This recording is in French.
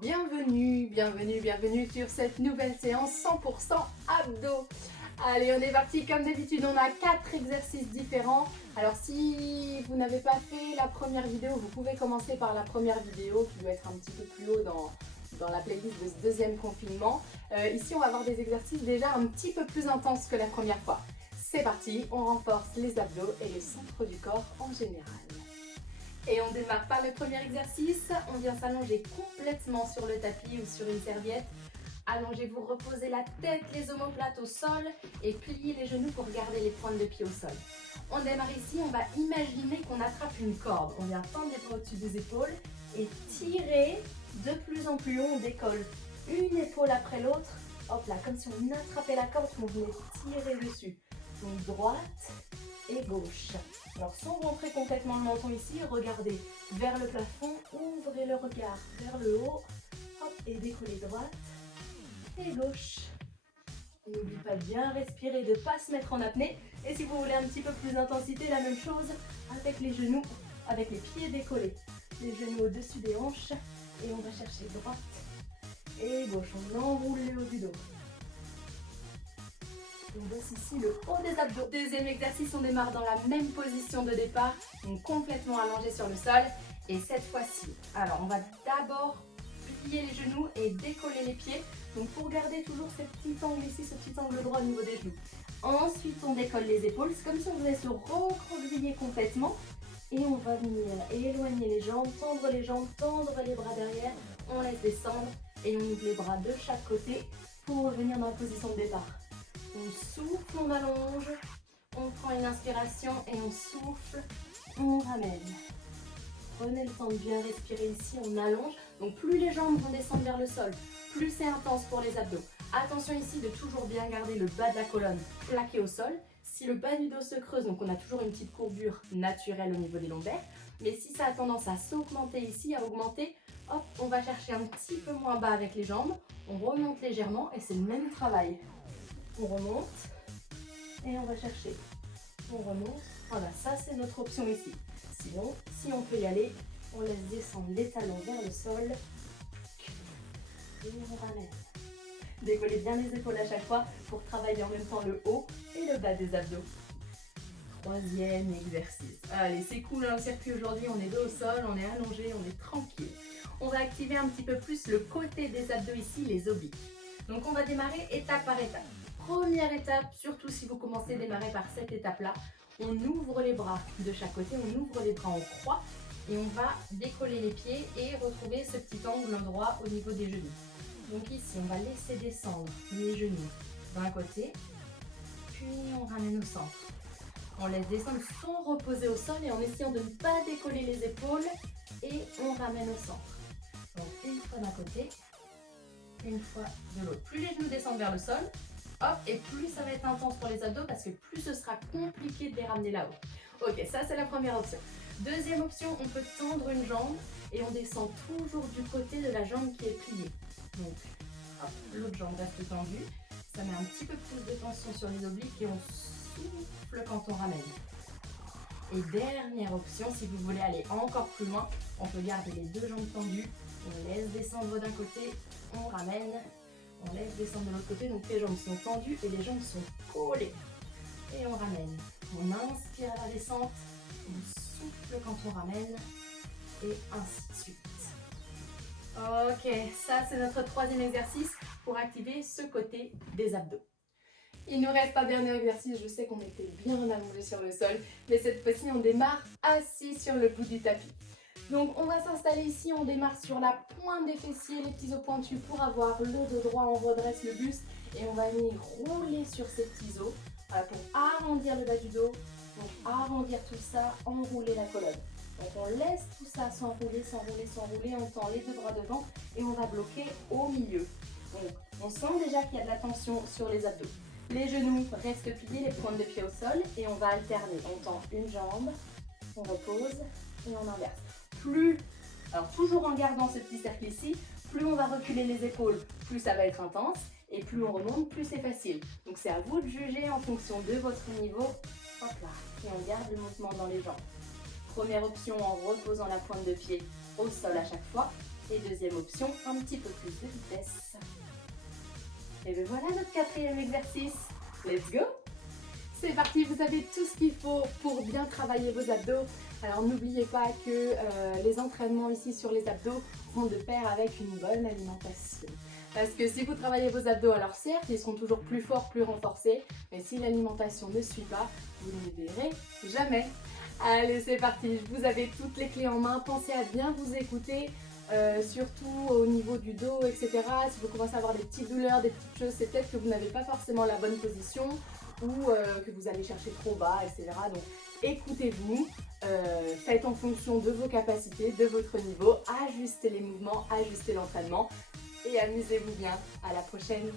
Bienvenue sur cette nouvelle séance 100% abdos. Allez, on est parti. Comme d'habitude, on a 4 exercices différents. Alors, si vous n'avez pas fait la première vidéo, vous pouvez commencer par la première vidéo qui doit être un petit peu plus haut dans la playlist de ce deuxième confinement. Ici, on va avoir des exercices déjà un petit peu plus intenses que la première fois. C'est parti, on renforce les abdos et le centre du corps en général. Et on démarre par le premier exercice. On vient s'allonger complètement sur le tapis ou sur une serviette. Allongez-vous, reposez la tête, les omoplates au sol et pliez les genoux pour garder les pointes de pied au sol. On démarre ici, on va imaginer qu'on attrape une corde. On vient tendre les bras au-dessus des épaules et tirer de plus en plus haut. On décolle une épaule après l'autre. Hop là, comme si on attrapait la corde, on venait tirer dessus. Donc droite et gauche. Alors sans rentrer complètement le menton ici, regardez vers le plafond, ouvrez le regard vers le haut, hop, et décollez droite et gauche. N'oubliez pas de bien respirer, de ne pas se mettre en apnée. Et si vous voulez un petit peu plus d'intensité, la même chose avec les genoux, avec les pieds décollés. Les genoux au-dessus des hanches et on va chercher droite et gauche. On enroule le haut du dos. On bosse ici le haut des abdos. Deuxième exercice, on démarre dans la même position de départ, donc complètement allongé sur le sol. Et cette fois-ci, alors on va d'abord plier les genoux et décoller les pieds. Donc pour garder toujours ce petit angle ici, ce petit angle droit au niveau des genoux. Ensuite, on décolle les épaules. C'est comme si on venait se recroqueviller complètement. Et on va venir éloigner les jambes, tendre les bras derrière. On laisse descendre et on ouvre les bras de chaque côté pour revenir dans la position de départ. On souffle, on allonge, on prend une inspiration et on souffle, on ramène. Prenez le temps de bien respirer ici, on allonge. Donc plus les jambes vont descendre vers le sol, plus c'est intense pour les abdos. Attention ici de toujours bien garder le bas de la colonne plaqué au sol. Si le bas du dos se creuse, donc on a toujours une petite courbure naturelle au niveau des lombaires. Mais si ça a tendance à s'augmenter ici, à augmenter, hop, on va chercher un petit peu moins bas avec les jambes. On remonte légèrement et c'est le même travail. On remonte et on va chercher. On remonte. Voilà, ça c'est notre option ici. Sinon, si on peut y aller, on laisse descendre les talons vers le sol. Et on ramène. Décollez bien les épaules à chaque fois pour travailler en même temps le haut et le bas des abdos. Troisième exercice. Allez, c'est cool hein, le circuit aujourd'hui. On est dos au sol, on est allongé, on est tranquille. On va activer un petit peu plus le côté des abdos ici, les obliques. Donc on va démarrer étape par étape. Première étape, surtout si vous commencez à démarrer par cette étape-là, on ouvre les bras de chaque côté, on ouvre les bras en croix et on va décoller les pieds et retrouver ce petit angle droit au niveau des genoux. Donc ici, on va laisser descendre les genoux d'un côté, puis on ramène au centre. On laisse descendre sans reposer au sol et en essayant de ne pas décoller les épaules et on ramène au centre. Donc une fois d'un côté, une fois de l'autre. Plus les genoux descendent vers le sol, hop, et plus ça va être intense pour les abdos parce que plus ce sera compliqué de les ramener là-haut. Ok, ça c'est la première option. Deuxième option, on peut tendre une jambe et on descend toujours du côté de la jambe qui est pliée. Donc, hop, l'autre jambe reste tendue. Ça met un petit peu plus de tension sur les obliques et on souffle quand on ramène. Et dernière option, si vous voulez aller encore plus loin, on peut garder les deux jambes tendues. On laisse descendre d'un côté, on ramène. On laisse descendre de l'autre côté, donc les jambes sont tendues et les jambes sont collées. Et on ramène. On inspire à la descente, on souffle quand on ramène, et ainsi de suite. Ok, ça c'est notre troisième exercice pour activer ce côté des abdos. Il nous reste un dernier exercice, je sais qu'on était bien allongé sur le sol, mais cette fois-ci on démarre assis sur le bout du tapis. Donc on va s'installer ici, on démarre sur la pointe des fessiers, les petits os pointus pour avoir le dos droit, on redresse le buste et on va venir rouler sur ces petits os pour arrondir le bas du dos, donc arrondir tout ça, enrouler la colonne. Donc on laisse tout ça s'enrouler, on tend les deux bras devant et on va bloquer au milieu. Donc on sent déjà qu'il y a de la tension sur les abdos. Les genoux restent pliés, les pointes de pied au sol et on va alterner. On tend une jambe, on repose et on inverse. Alors toujours en gardant ce petit cercle ici, plus on va reculer les épaules, plus ça va être intense et plus on remonte, plus c'est facile. Donc c'est à vous de juger en fonction de votre niveau. Hop là, et on garde le mouvement dans les jambes. Première option en reposant la pointe de pied au sol à chaque fois. Et deuxième option, un petit peu plus de vitesse. Et bien voilà notre quatrième exercice. Let's go! C'est parti, vous avez tout ce qu'il faut pour bien travailler vos abdos. Alors n'oubliez pas que les entraînements ici sur les abdos vont de pair avec une bonne alimentation. Parce que si vous travaillez vos abdos, alors certes, ils seront toujours plus forts, plus renforcés, mais si l'alimentation ne suit pas, vous ne les verrez jamais. Allez, c'est parti, vous avez toutes les clés en main, pensez à bien vous écouter, surtout au niveau du dos, etc. Si vous commencez à avoir des petites douleurs, des petites choses, c'est peut-être que vous n'avez pas forcément la bonne position ou que vous allez chercher trop bas, etc. Donc écoutez-vous, faites en fonction de vos capacités, de votre niveau, ajustez les mouvements, ajustez l'entraînement et amusez-vous bien. À la prochaine!